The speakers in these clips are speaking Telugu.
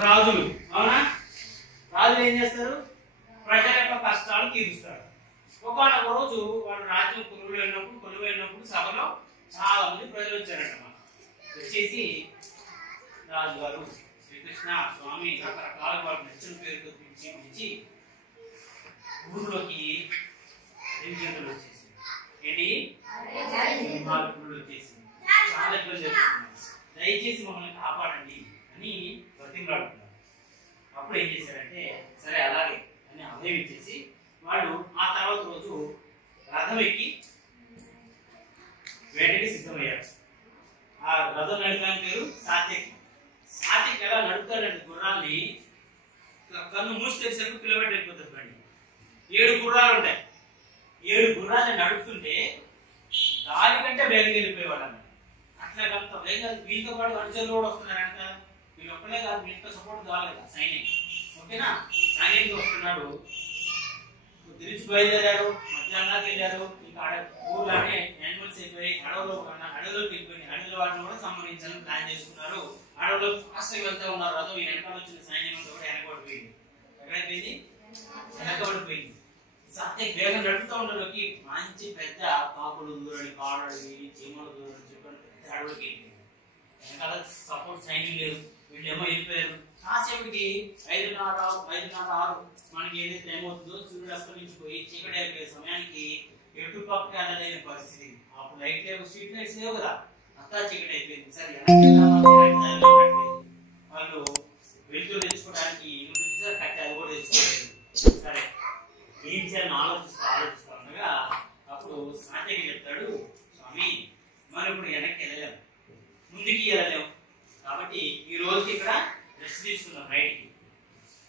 రాజులు. అవునా? రాజులు ఏం చేస్తారు? ప్రజల యొక్క కష్టాలు తీరుస్తారు. ఒకనొక రోజు వాడు రాజ్యం కొలువైనప్పుడు సభలో చాలా మంది ప్రజలు వచ్చారట. వచ్చేసి రాజుగారు శ్రీకృష్ణ స్వామి రకరకాల వాడు నచ్చిన పేరుతో పిలిచి ఊళ్ళోకి జంతువులు వచ్చేసి ఏంటి సింహాలు వచ్చేసి చాలా ఇబ్బంది జరుగుతున్నారు. దయచేసి మమ్మల్ని కాపాడండి అని బ్రతిమలాడుతున్నారు. అప్పుడు ఏం చేశారంటే సరే అలాగే అని అభయం ఇచ్చేసి వాళ్ళు ఆ తర్వాత రోజు రథం ఎక్కి వేటకి సిద్ధమయ్యారు. ఆ రథం నడిపాని పేరు సాత్యకి. సాత్యకి ఎలా నడుపుతాడంటే గుర్రాన్ని కన్ను మూసి తెరిసరికి కిలోమీటర్ వెళ్ళిపోతుంది బండి. 7 గుర్రాలు ఉంటాయి. 7 గుర్రాన్ని నడుపుతుంటే దారి కంటే వేగంగా వెళ్ళిపోయేవాడు అన్నమాట. అట్లా కొంత వేగంగా వీళ్ళతో పాటు అనుచరులు కూడా వస్తున్నారంట. వీళ్ళు ఒక్కలే కాదు, వీళ్ళతో సపోర్ట్ కావాలి కదా సైన్యం. ఓకేనా? సైన్యంతో వస్తున్నాడు. తిరిచి బయలుదేరారు. మధ్యాహ్నానికి వెళ్ళారు. ఇంకా ఊర్లోనే యానిమల్స్ అయిపోయి అడవులోకి వెళ్ళిపోయి అడవుల వాటిని కూడా సంబంధించాలని ప్లాన్ చేసుకున్నారు. అడవులో ఫాస్ట్ వెళ్తూ ఉన్నారు. అదో ఈ వెనకాల వచ్చిన సైన్యం అంతా కూడా వెనకబడిపోయింది. ఎక్కడైపోయింది? వెనకబడిపోయింది. సత్య వేగం నడుపుతూ ఉండడానికి మంచి పెద్ద కాకులు దూరని కాడడి చీమలు దూరని చెప్పని పెద్ద అడవులకి వెళ్ళిపోయింది. వెనకాల సపోర్ట్ సైన్యం లేదు. వీళ్ళేమో వెళ్ళిపోయారు. కాసేపటికి 5:30 మనకి ఏదైతే టైం అవుతుందో సూర్యుడు అస్తమించిపోయి చీకటి అయిపోయే సమయానికి ఎటు పక్క వెళ్ళలేని పరిస్థితి. అప్పుడు లైట్ లేవు, స్ట్రీట్ లైట్స్ లేవు కదా, అంతా చీకటి అయిపోయింది. సరే వాళ్ళు వెళ్తూ తెచ్చుకోవడానికి కట్టి అది కూడా తెచ్చుకోలేదు. సరే ఏం చేయాలని ఆలోచిస్తా ఉండగా అప్పుడు సాత్యకి చెప్తాడు, స్వామి మనం ఇప్పుడు వెనక్కి వెళ్ళలేము, ముందుకి వెళ్ళలేము, కాబట్టి ఈ రోజుకి ఇక్కడ రెస్ట్ తీసుకుందాం. బయటికి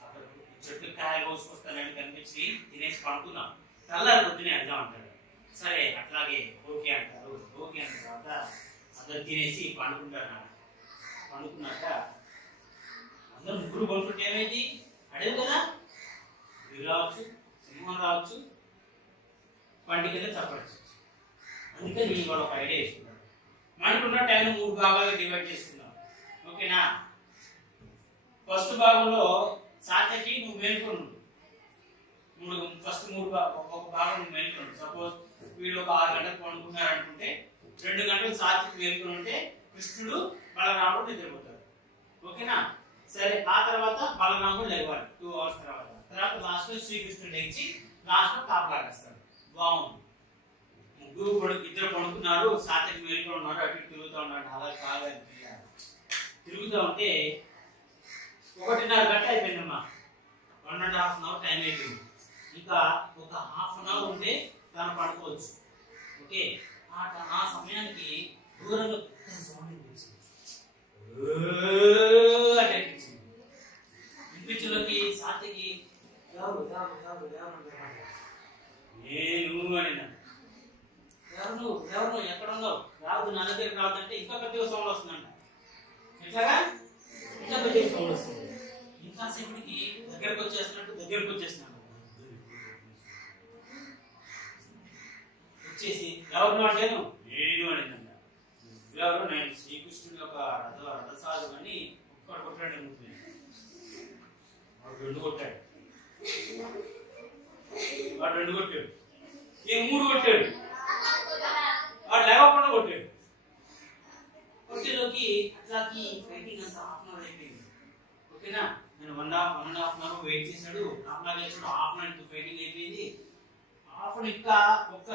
అక్కడ చెట్లు కాయలు కోసుకొస్తానని కనిపించి తినేసి పడుకుందాం, తెల్లారి పొద్దునే వెళ్దాం అంటాడు. సరే అట్లాగే ఓకే అంటారు. ఓకే అన్న తర్వాత అందరు తినేసి పండుకుంటారు. పండుకున్నాక అందరూ ముగ్గురు కొనుక్కుంటే ఏమైంది? అడవి కదా, వీరు రావచ్చు, సింహం రావచ్చు, పండి కింద చప్పచ్చు. అందుకని వాళ్ళు ఒక ఐడియా వేసుకున్నారు. మనకున్న టైం 3 భాగాలుగా డివైడ్ చేసుకున్నాం. ఓకేనా? ఫస్ట్ భాగంలో సాత్యకి నువ్వు మేల్కొను. ఫస్ట్ 3 ఒక భాగం నువ్వు మేల్కొను. సపోజ్ వీడు ఒక 6 గంటలకు పండుకున్నారనుకుంటే 2 గంటలు సాత్యకి మేల్కొని ఉంటే కృష్ణుడు బలరాముడు నిద్రపోతారు. ఓకేనా? సరే ఆ తర్వాత బలరాముడు లేవాలి 2 అవర్స్ తర్వాత లాస్ట్ లో శ్రీకృష్ణుడు లేచి లాస్ట్ లో కాపలాగేస్తాడు. బాగుంది. ఇద్దరు పడుకున్నారు. సాత్యకి మేల్కొని ఉన్నాడు. అటు తిరుగుతూ ఉన్నాడు. అలా కాగా తిరుగుతూ ఉంటే 1:30 గంట అయిపోయిందమ్మా. 1.5 అవర్ టైం అయిపోయింది. ఇంకా ఒక ½ అవర్ ఉంటే తను పడుకోవచ్చు. ఓకే, ఆ సమయానికి దూరంగా వినిపించలోకి సాత్యకి నేను అని ఎవరు ఎక్కడ ఉన్నావు? రావద్దు, నా దగ్గరికి రావద్దంటే ఇంకా పెద్దగా సౌండ్ వస్తుందంట. ఎట్లాగా ఇంకా పెద్దగా సౌండ్ వస్తుంది. ఇంకా సేపటికి దగ్గరకు వచ్చేస్తున్నాడు. వచ్చేసి ఎవరు అంటేను నేను అనిందంట. ఎవరు? నేను శ్రీకృష్ణుడి యొక్క రథసాధు అని ఒక్కడు కొట్టాడు. వాడు 2 కొట్టాడు. వాడు 2 కొట్టాడు. 3 కొట్టాడు. వాడు లేవకుండా కొట్టాడు. కొట్టేలోకి అట్లాకి ఫైటింగ్ అంతా ½ అవర్ అయిపోయింది. ఓకేనా? నేను 1.5 అవర్ వెయిట్ చేశాడు. అట్లాగే ½ అవర్ ఫైటింగ్ అయిపోయింది. హాఫ్ ఇంకా ఒక్క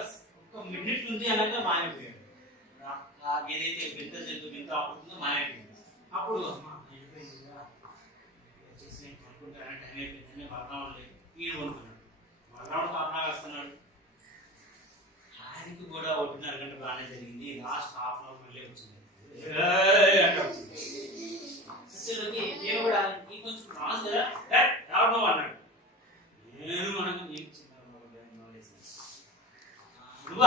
మినిట్ ఉంది అనగా మాయమైపోయాడు. ఏదైతే వింత అవుతుందో మాయమైపోయింది. అప్పుడు అయిపోయింది కదా, వచ్చేసి నేను పడుకుంటాను, టైం అయిపోయిందని బలరాముడు లేదు. ఈయన కొనుక్కున్నాడు. బలరాముడు కాపలాగా వస్తున్నాడు. ఆయనకి కూడా 1:30 గంట బాగానే జరిగింది. లాస్ట్ ½ అవర్ మళ్ళీ వచ్చింది. నేను కూడా కొంచెం రాదు కదా రావడం అన్నాడు. నేను మనకు నువ్వు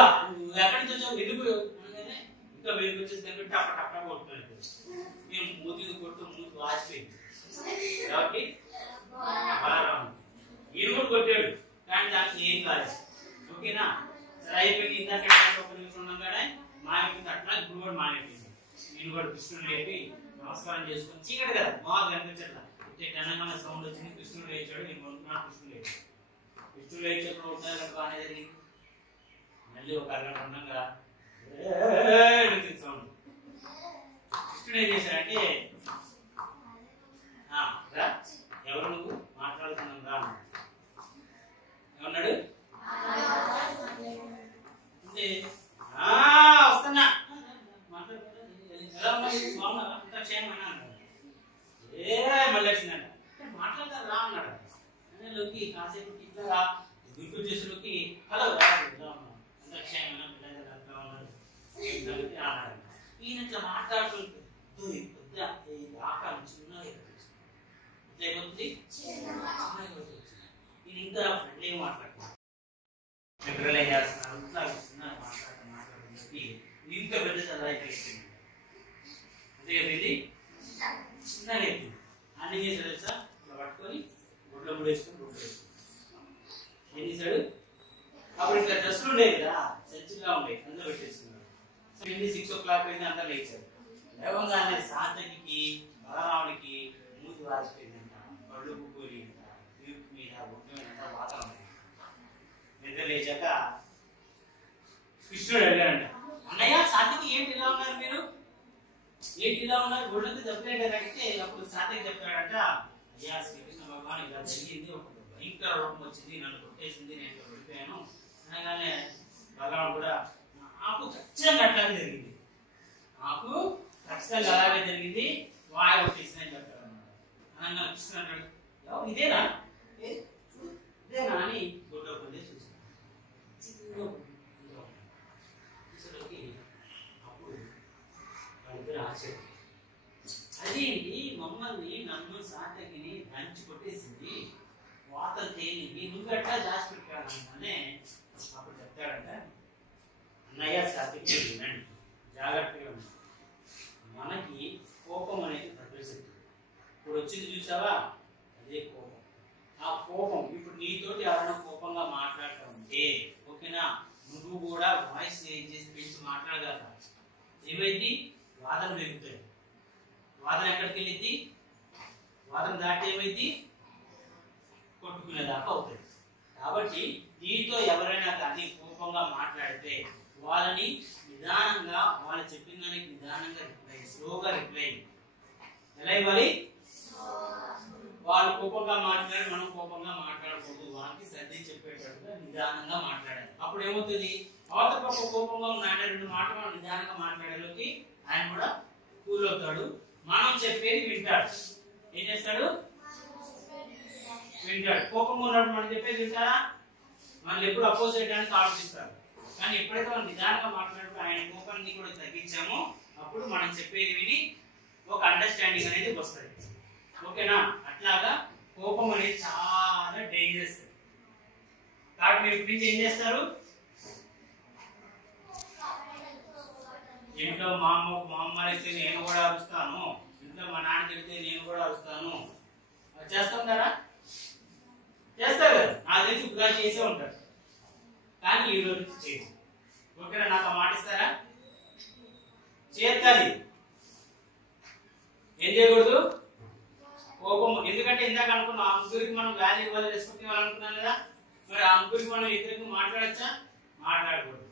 ఎక్కడి నుంచి వచ్చావు? ఎందుకు అనగానే ఇంకా వేడికి వచ్చేసి దగ్గర టప్ప కొట్టుకున్నాడు. మేము మూతికి కొట్టు మూతి వాచిపోయింది కాబట్టి బలరాముడు. ఈయన కూడా కొట్టాడు కానీ దానికి ఏం కాదు. ఓకేనా? సరే అయిపోయింది. ఇందాక 1 నిమిషం ఉండగానే మాయమైంది. అట్లా ఇప్పుడు కూడా మాయమైపోయింది. నేను కూడా కృష్ణుడు లేపి నమస్కారం చేసుకుని చీకటి కదా బాగా కనిపించట్లా తెలంగాణ సౌండ్ వచ్చింది. కృష్ణుడు లేచాడు. నేను అనుకున్నాను కృష్ణుడు లేచాడు. కృష్ణుడు లేచినప్పుడు ఉంటారు బాగానే జరిగింది. మళ్ళీ ఒక అరగంట ఉండగా సౌండ్. కృష్ణుడు ఏం చేశాడంటే ఎవరు నువ్వు మాట్లాడుతున్నాం రా ఏమన్నాడు అంటే వస్తున్నా ఎలా ఉన్నాయి బాగున్నా అంత క్షేమన్నా అన్నాడు. మళ్ళీ వచ్చిందంట మాట్లాడతారు రా అన్నాడు. లోకి కాసేపు ఇట్లా గుర్తు చేసేలోకి హలో అంత క్షేమన్నా అన్నాడు. ఈయన ఇట్లా మాట్లాడుతుంటే ఆకారం చిన్నగా ఏమవుతుంది నేను ఇంకా ఫ్రెండ్లీ మాట్లాడుతున్నాను. పిల్లలు ఏం చేస్తున్నారు ఇట్లా చిన్నగా మాట్లాడుతున్నప్పి ఇంకా పెద్ద చదువు అయిపోయింది. అంతే కదా ఇది చిన్నగా అయిపోయింది. అన్ని చేశాడు తెలుసా ఇలా పట్టుకొని గుడ్లో ముడి వేసుకొని గుడ్లు వేసుకుని ఏం చేశాడు అప్పుడు ఇంకా డ్రెస్సులు ఉండేవి కదా చర్చిగా ఉండేవి అందులో పెట్టేసుకున్నాడు. 6 o'clock అయింది అంతా లేచాడు. లేవగానే సాంతకి బలరాముడికి మూతి వాచిపోయిందంట. కళ్ళు కుక్కూరి వీపు మీద ఒంటి మీద వాతావరణం. నిద్ర లేచాక కృష్ణుడు అడిగాడంట అన్నయ్య సాంతకి ఏంటి ఇలా ఉన్నారు మీరు ఏంటి ఇలా ఉన్నారు ఒళ్ళంతా చెప్పలేదంటే అప్పుడు సాంతకి చెప్తాడంట అయ్యా శ్రీకృష్ణ భగవాన్ ఇలా జరిగింది ఒక భయంకర రూపం వచ్చింది నన్ను కొట్టేసింది నేను వెళ్ళిపోయాను అనగానే బలరాముడు కూడా నాకు ఖచ్చితంగా అట్లాగే జరిగింది నాకు ఖచ్చితంగా అలాగే జరిగింది వాయ కొట్టేసిందని చెప్తాడు అన్నమాట. అనగా కృష్ణ అంటాడు ఇదేనా ఇదేనా అని గుడ్లో పొందే చూసాను. అప్పుడు వాళ్ళిద్దరు ఆశ్చర్యం అదేంటి మమ్మల్ని నన్ను సాటకిని దంచి కొట్టేసింది వాతలు తేలింది నువ్వెట్టా దాచి పెట్టాడంటే అప్పుడు చెప్తాడంట అన్నయ్య సాటికి వినండి జాగ్రత్తగా ఉంది. మనకి కోపం అనేది ప్రవేశిస్తుంది. ఇప్పుడు వచ్చింది చూసావా అదే కోపం. ఆ కోపం ఇప్పుడు నీతోటి ఎవరైనా కోపంగా మాట్లాడుతూ ఉంటే ఓకేనా నువ్వు కూడా వాయిస్ చేసి పెంచి మాట్లాడగలరా ఏమైంది వాదన పెరుగుతాయి. వాదన ఎక్కడికి వెళ్ళింది వాదన దాటి ఏమైంది కొట్టుకునేదాకా అవుతుంది. కాబట్టి నీతో ఎవరైనా కానీ కోపంగా మాట్లాడితే వాళ్ళని నిదానంగా వాళ్ళు చెప్పిన దానికి నిదానంగా రిప్లై స్లోగా రిప్లై ఎలా ఇవ్వాలి. వాళ్ళు కోపంగా మాట్లాడి మనం కోపంగా మాట్లాడకూడదు. వాళ్ళకి సర్ది చెప్పేటట్టుగా నిదానంగా మాట్లాడాలి. అప్పుడు ఏమవుతుంది అవతల పక్క కోపంగా ఉన్న ఆయన 2 మాటలు మనం నిదానంగా మాట్లాడేలోకి ఆయన కూడా కూల్ అవుతాడు. మనం చెప్పేది వింటాడు. ఏం చేస్తాడు వింటాడు. కోపంగా ఉన్నప్పుడు మనం చెప్పేది వింటారా మనల్ని ఎప్పుడు అపోజ్ చేయడానికి ఆలోచిస్తారు. కానీ ఎప్పుడైతే మనం నిదానంగా మాట్లాడినప్పుడు ఆయన కోపాన్ని కూడా తగ్గించామో అప్పుడు మనం చెప్పేది విని ఒక అండర్స్టాండింగ్ అనేది వస్తుంది. ఓకేనా అట్లాగా కోపం అనేది చాలా డేంజరస్. కాబట్టి మీరు ఇప్పుడు ఏం చేస్తారు ఇంట్లో మా అమ్మ అయితే నేను కూడా అరుస్తాను ఇంట్లో మా నాన్న తిడితే నేను కూడా అరుస్తాను చేస్తాం కదా చేస్తారు కదా నాకు తెలిసి ఇప్పుడు చేసే ఉంటారు. కానీ ఈ రోజు చేయదు. ఓకేనా నాకు మాట ఇస్తారా చేయాలి ఏం చేయకూడదు కోపం. ఎందుకంటే ఇందాక అనుకున్నాం ఆ ముగ్గురికి మనం వాల్యూ ఇవ్వాలి రెస్పెక్ట్ ఇవ్వాలనుకున్నాం కదా మరి ఆ ముగ్గురికి మనం ఇద్దరికి మాట్లాడచ్చా మాట్లాడకూడదు.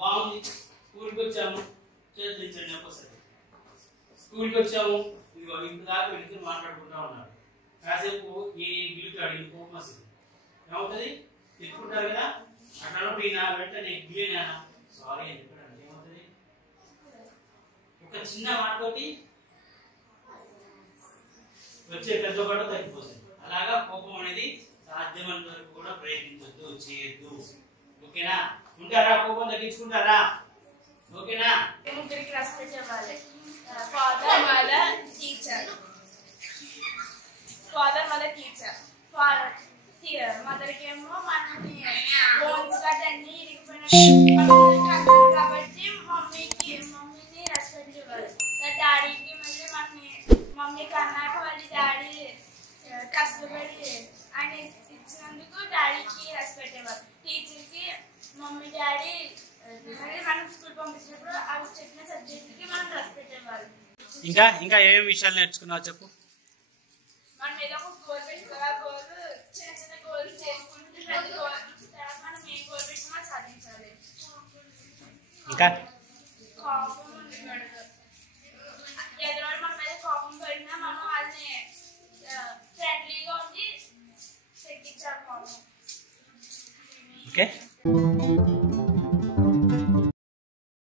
బాగుంది స్కూల్కి వచ్చాము చేతులు ఇచ్చండి ఒక్కోసారి స్కూల్కి వచ్చాము ఇదిగో ఇంటి దాకా వెళ్తూ మాట్లాడుకుంటా ఉన్నారు. కాసేపు ఈ గిలుతాడు ఈ కోపం వస్తుంది ఏమవుతుంది తిట్టుకుంటారు కదా అట్లా ఈయన వెంటనే గిలినా సారీ అని చెప్పాడు ఏమవుతుంది ఒక చిన్న మాటతోటి వచ్చే పెద్ద గొడవ తగ్గిపోతుంది. అలాగా కోపం అనేది సాధ్యమైనంత వరకు కూడా ప్రయత్నించొద్దు చేయొద్దు. ఓకేనా ఉంటారా కోపం తగ్గించుకుంటారా ఓకేనా. ముగ్గురికి రెస్పెక్ట్ ఇవ్వాలి. ఫాదర్ మదర్ టీచర్ మదర్కి ఏమో మనని బోన్స్ గట్ అన్ని ఇరిగిపోయినట్టు కాబట్టి మమ్మీని రెస్పెక్ట్ ఇవ్వాలి. డాడీకి మళ్ళీ మమ్మీకి అన్నాక మళ్ళీ డాడీ కష్టపడి అని ఇచ్చినందుకు డాడీకి రెస్పెక్ట్ ఇవ్వాలి. టీచర్కి మమ్మీ డాడీ మనం స్కూల్ పంపించినప్పుడు అవి చెప్పిన సబ్జెక్ట్కి మనం రెస్పెక్ట్ ఇవ్వాలి. ఇంకా ఏమేమి విషయాలు నేర్చుకున్నావు చెప్పు. మనం ఏదో ఒక గోల్ పెట్టుకోవాలి. ఆ గోల్ చిన్న చిన్న గోల్ చేసుకుంటే ప్రతి గోల్ తర్వాత మనం ఏ గోల్ పెట్టుకున్నా సాధించాలి. ఇంకా కోపం ఉండకూడదు. ఎదురు మన మీద కోపం పడినా మనం వాళ్ళని ఫ్రెండ్లీగా ఉండి తగ్గించాలి కోపం. ఓకే.